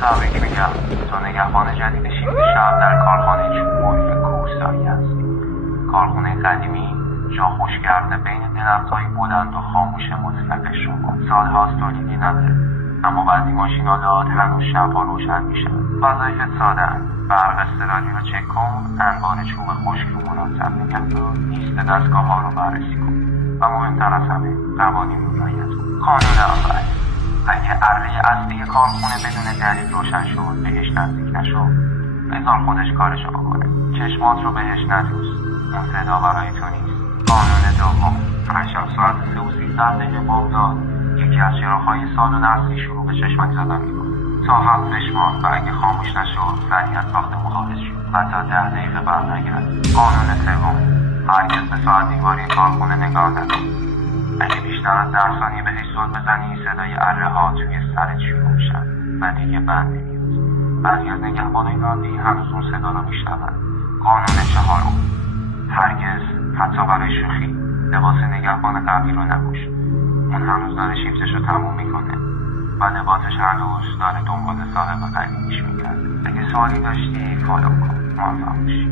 تبریک میگم، تو نگهبان جدید شیفت شب در کارخانه چوب‌بری کوهساری است. کارخانه قدیمی جا خوش کرده بین درخت‌های بلند و خاموش مطلق شما. سال‌هاست تولیدی نداره، اما بعضی ماشین‌آلات هنوز شب‌ها روشن میشن. وظایفت ساده‌اند: برق اضطراری رو چک کن، انبار چوب خشک رو مناسب نگه دار، لیست دستگاه‌ها رو بررسی کن و مهمتر از همه قوانین رو رعایت کن. قانون اول: اگه اره اصلی کارخونه بدون دلیل روشن شد، بهش نزدیک نشو. بذار خودش کارشو بکنه. چشمات رو بهش ندوز، اون صدا برای تو نیست. قانون دوم: هر شب ساعت 3:13 بامداد یکی از چراغ‌های سالن اصلی شروع به چشمک زدن میکنه. تا 7 بشمان و اگه خاموش نشد سریع از ساختمون خارج شد. حتی 10 دقیقه برنگرد. قانون سوم: هرگز به ساعت دیواری کارخونه نگاه نکن. اگه بیشتر از 10 ثانیه بهش زل بزنی صدای اره ها توی سرت شروع میشن و دیگه بند نمیاد. بعضی از نگهبانای نادی هنوز اون صدا رو میشنون. قانون چهارم: هرگز، حتی برای شوخی، لباس نگهبان قبلی رو نپوش. اون هنوز داره شیفتش رو تموم میکنه و لباسش هنوز داره دنبال صاحب قدیمیش میگرده. اگه سوالی داشتی فالو کن. موفق باشی.